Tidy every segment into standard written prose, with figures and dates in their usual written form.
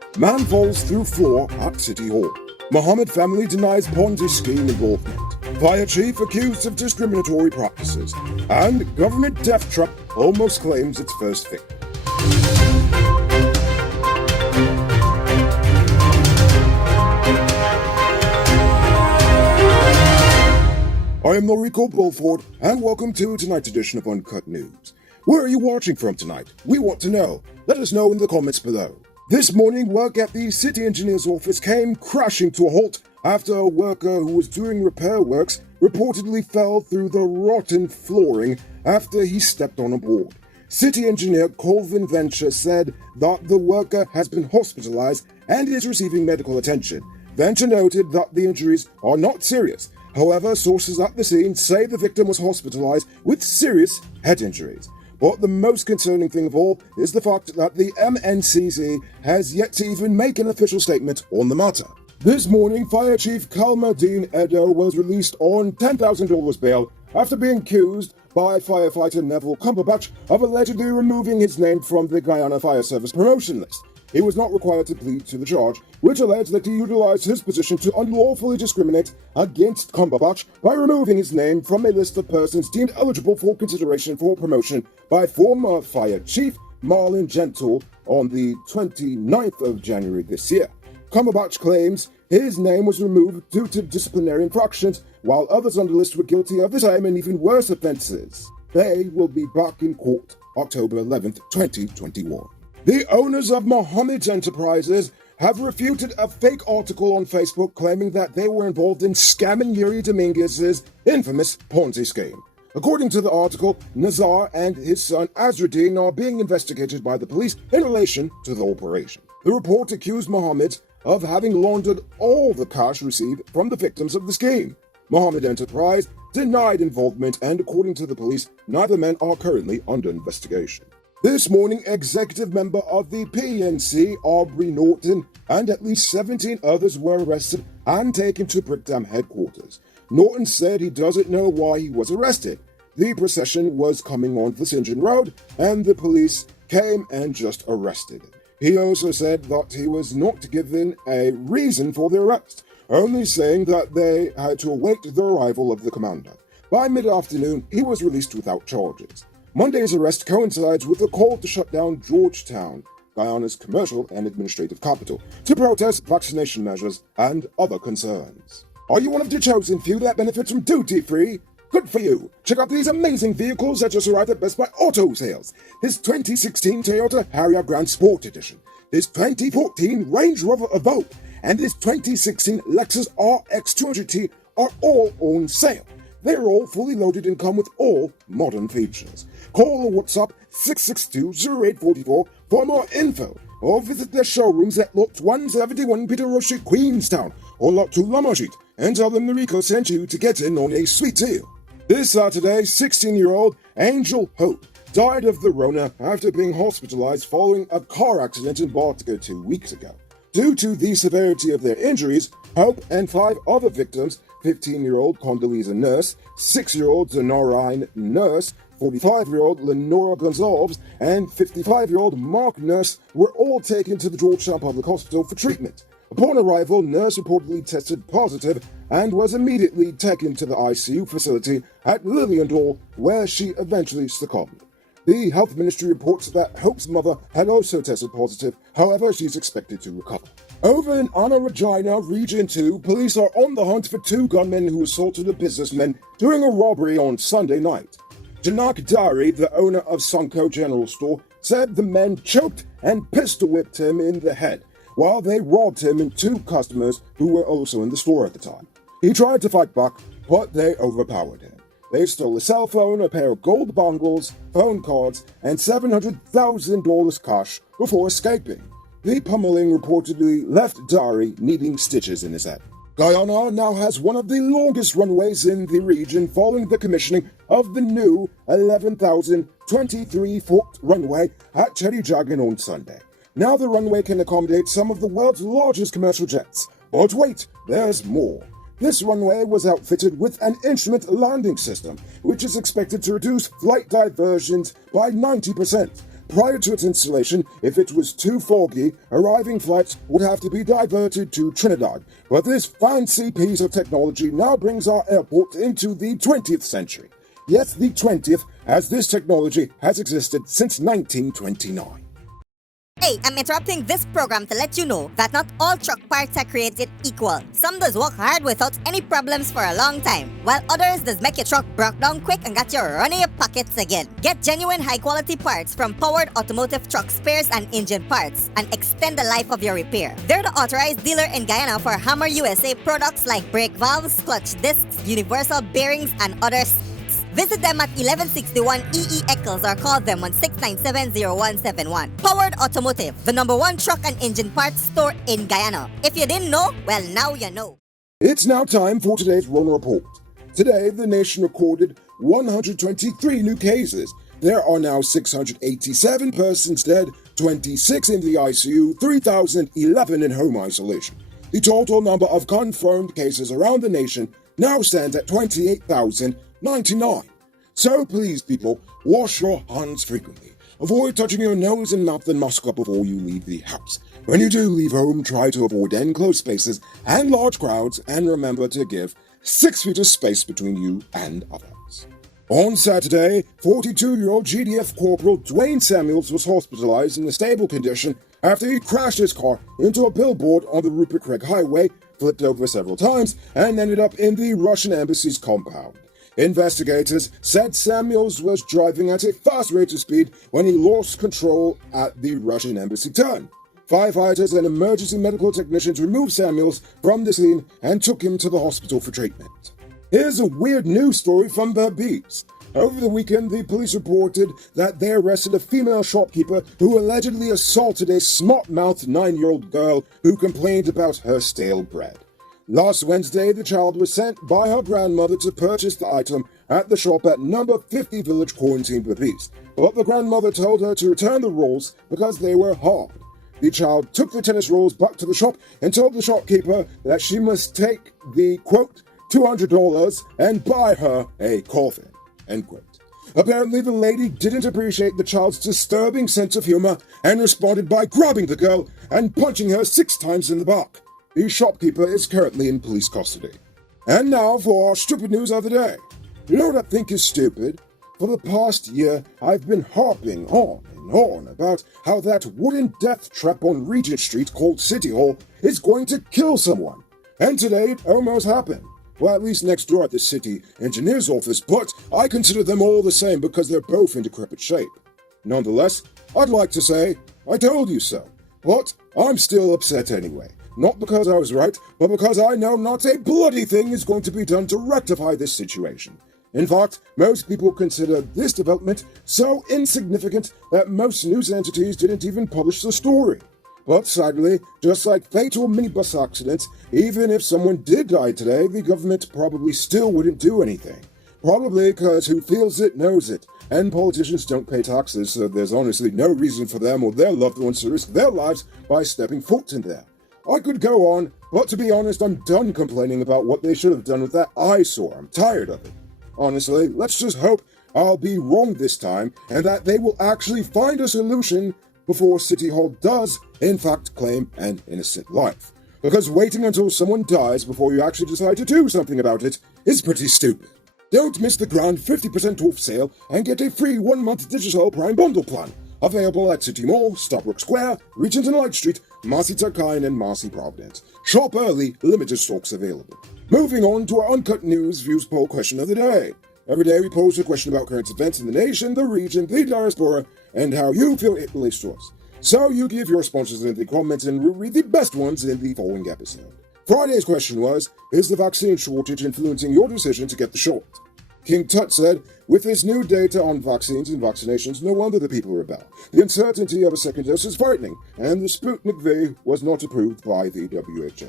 Man falls through floor at City Hall. Mohammed family denies Ponzi scheme involvement. Fire chief accused of discriminatory practices. And government death trap almost claims its first victim. I am Noriko Bulford, and welcome to tonight's edition of Uncut News. Where are you watching from tonight? We want to know. Let us know in the comments below. This morning, work at the city engineer's office came crashing to a halt after a worker who was doing repair works reportedly fell through the rotten flooring after he stepped on a board. City engineer Colvin Venture said that the worker has been hospitalized and is receiving medical attention. Venture noted that the injuries are not serious. However, sources at the scene say the victim was hospitalized with serious head injuries. But the most concerning thing of all is the fact that the MNCC has yet to even make an official statement on the matter. This morning, Fire Chief Kalmadine Edo was released on $10,000 bail after being accused by firefighter Neville Cumberbatch of allegedly removing his name from the Guyana Fire Service promotion list. He was not required to plead to the charge, which alleged that he utilized his position to unlawfully discriminate against Cumberbatch by removing his name from a list of persons deemed eligible for consideration for promotion by former Fire Chief Marlon Gentle on the 29th of January this year. Cumberbatch claims his name was removed due to disciplinary infractions, while others on the list were guilty of the same and even worse offenses. They will be back in court October 11th, 2021. The owners of Mohammed's Enterprises have refuted a fake article on Facebook claiming that they were involved in scamming Yuri Dominguez's infamous Ponzi scheme. According to the article, Nazar and his son Azruddin are being investigated by the police in relation to the operation. The report accused Mohammed of having laundered all the cash received from the victims of the scheme. Mohammed Enterprise denied involvement, and according to the police, neither men are currently under investigation. This morning, executive member of the PNC, Aubrey Norton, and at least 17 others were arrested and taken to Brickdam headquarters. Norton said he doesn't know why he was arrested. The procession was coming on the St. John Road, and the police came and just arrested him. He also said that he was not given a reason for the arrest, only saying that they had to await the arrival of the commander. By mid-afternoon, he was released without charges. Monday's arrest coincides with a call to shut down Georgetown, Guyana's commercial and administrative capital, to protest vaccination measures and other concerns. Are you one of the chosen few that benefits from duty-free? Good for you! Check out these amazing vehicles that just arrived at Best Buy Auto Sales. This 2016 Toyota Harrier Grand Sport Edition, this 2014 Range Rover Evoque, and this 2016 Lexus RX 200T are all on sale. They are all fully loaded and come with all modern features. Call or WhatsApp 662-0844 for more info, or visit their showrooms at Lot 171 Peter Road Street, Queenstown, or Lot 2 Lamar Street, and tell them Noriko sent you to get in on a sweet deal. This Saturday, 16-year-old Angel Hope died of the Rona after being hospitalized following a car accident in Bartica 2 weeks ago. Due to the severity of their injuries, Hope and 5 other victims, 15-year-old Condoleezza Nurse, 6-year-old Zanarine Nurse, 45-year-old Lenora Gonzalez, and 55-year-old Mark Nurse were all taken to the Georgetown Public Hospital for treatment. Upon arrival, Nurse reportedly tested positive and was immediately taken to the ICU facility at Lilienthal, where she eventually succumbed. The health ministry reports that Hope's mother had also tested positive, however, she's expected to recover. Over in Anna Regina, Region 2, police are on the hunt for 2 gunmen who assaulted a businessman during a robbery on Sunday night. Janak Dari, the owner of Sunco General Store, said the men choked and pistol-whipped him in the head, while they robbed him and 2 customers who were also in the store at the time. He tried to fight back, but they overpowered him. They stole a cell phone, a pair of gold bangles, phone cards, and $700,000 cash before escaping. The pummeling reportedly left Dari needing stitches in his head. Guyana now has one of the longest runways in the region following the commissioning of the new 11,023-foot runway at Cherryjagan on Sunday. Now the runway can accommodate some of the world's largest commercial jets. But wait, there's more. This runway was outfitted with an instrument landing system, which is expected to reduce flight diversions by 90%. prior to its installation, if it was too foggy, arriving flights would have to be diverted to Trinidad. But this fancy piece of technology now brings our airport into the 20th century. Yes, the 20th, as this technology has existed since 1929. Hey, I'm interrupting this program to let you know that not all truck parts are created equal. Some does work hard without any problems for a long time, while others does make your truck broke down quick and got you running your pockets again. Get genuine high-quality parts from Powered Automotive truck spares and engine parts and extend the life of your repair. They're the authorized dealer in Guyana for Hammer USA products like brake valves, clutch discs, universal bearings, and others. Visit them at 1161 EE Eccles or call them on 697-0171. Powered Automotive, the #1 truck and engine parts store in Guyana. If you didn't know, well, now you know. It's now time for today's Rona Report. Today, the nation recorded 123 new cases. There are now 687 persons dead, 26 in the ICU, 3,011 in home isolation. The total number of confirmed cases around the nation now stands at 28,099. So please, people, wash your hands frequently. Avoid touching your nose and mouth and mask up before you leave the house. When you do leave home, try to avoid enclosed spaces and large crowds, and remember to give 6 feet of space between you and others. On Saturday, 42-year-old GDF Corporal Dwayne Samuels was hospitalized in a stable condition after he crashed his car into a billboard on the Rupert Craig Highway, flipped over several times, and ended up in the Russian embassy's compound. Investigators said Samuels was driving at a fast rate of speed when he lost control at the Russian embassy turn. Firefighters and emergency medical technicians removed Samuels from the scene and took him to the hospital for treatment. Here's a weird news story from Berbice. Over the weekend, the police reported that they arrested a female shopkeeper who allegedly assaulted a smart-mouthed 9-year-old girl who complained about her stale bread. Last Wednesday, the child was sent by her grandmother to purchase the item at the shop at number 50 Village Quarantine Berbice, but the grandmother told her to return the rolls because they were hard. The child took the tennis rolls back to the shop and told the shopkeeper that she must take the, quote, $200 and buy her a coffin, end quote. Apparently, the lady didn't appreciate the child's disturbing sense of humor and responded by grabbing the girl and punching her 6 times in the back. The shopkeeper is currently in police custody. And now for our stupid news of the day. You know what I think is stupid? For the past year, I've been harping on and on about how that wooden death trap on Regent Street called City Hall is going to kill someone. And today it almost happened. Well, at least next door at the city engineer's office, but I consider them all the same because they're both in decrepit shape. Nonetheless, I'd like to say, I told you so. But I'm still upset anyway. Not because I was right, but because I know not a bloody thing is going to be done to rectify this situation. In fact, most people consider this development so insignificant that most news entities didn't even publish the story. But sadly, just like fatal minibus accidents, even if someone did die today, the government probably still wouldn't do anything. Probably because who feels it knows it, and politicians don't pay taxes, so there's honestly no reason for them or their loved ones to risk their lives by stepping foot in there. I could go on, but to be honest, I'm done complaining about what they should have done with that eyesore. I'm tired of it. Honestly, let's just hope I'll be wrong this time, and that they will actually find a solution before City Hall does, in fact, claim an innocent life. Because waiting until someone dies before you actually decide to do something about it is pretty stupid. Don't miss the grand 50% off sale and get a free 1-month digital Prime Bundle plan. Available at City Mall, Starbrook Square, Regent and Light Street, Marcy Takine, and Marcy Providence. Shop early, limited stocks available. Moving on to our Uncut News Views poll question of the day. Every day we pose a question about current events in the nation, the region, the diaspora, and how you feel it relates to us. So you give your responses in the comments and we'll read the best ones in the following episode. Friday's question was, is the vaccine shortage influencing your decision to get the shot? King Tut said, with his new data on vaccines and vaccinations, no wonder the people rebel. The uncertainty of a second dose is frightening, and the Sputnik V was not approved by the WHO.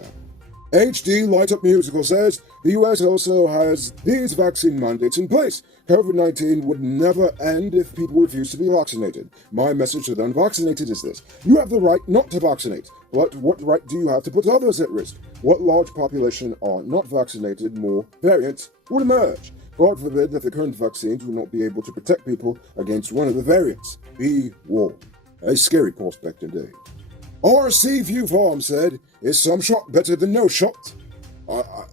HD Light Up Musical says, the US also has these vaccine mandates in place. COVID-19 would never end if people refuse to be vaccinated. My message to the unvaccinated is this. You have the right not to vaccinate, but what right do you have to put others at risk? What large population are not vaccinated, more variants would emerge. God forbid that the current vaccines will not be able to protect people against one of the variants. Be warned. A scary prospect indeed. R.C. View Farm said, is some shot better than no shot?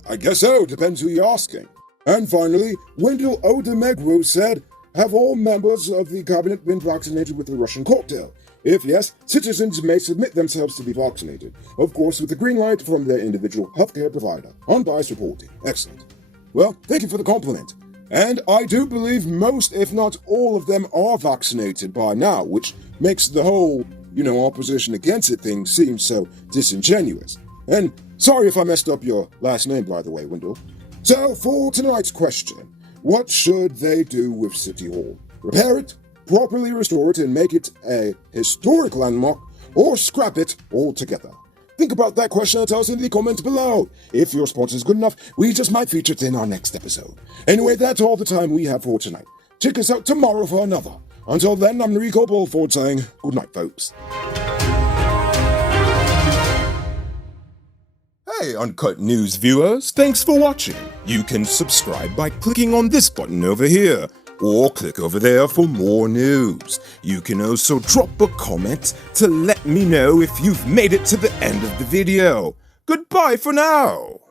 I guess so, depends who you're asking. And finally, Wendell Odemegwu said, have all members of the cabinet been vaccinated with the Russian cocktail? If yes, citizens may submit themselves to be vaccinated, of course with the green light from their individual healthcare provider. Unbiased reporting. Excellent. Well, thank you for the compliment. And I do believe most, if not all of them, are vaccinated by now, which makes the whole, opposition against it thing seem so disingenuous. And sorry if I messed up your last name, by the way, Wendell. So, for tonight's question, what should they do with City Hall? Repair it, properly restore it, and make it a historic landmark, or scrap it altogether? Think about that question and tell us in the comments below. If your response is good enough, we just might feature it in our next episode. Anyway, that's all the time we have for tonight. Check us out tomorrow for another. Until then, I'm Rico Bulford saying good night, folks. Hey, Uncut News viewers, thanks for watching. You can subscribe by clicking on this button over here, or click over there for more news. You can also drop a comment to let me know if you've made it to the end of the video. Goodbye for now.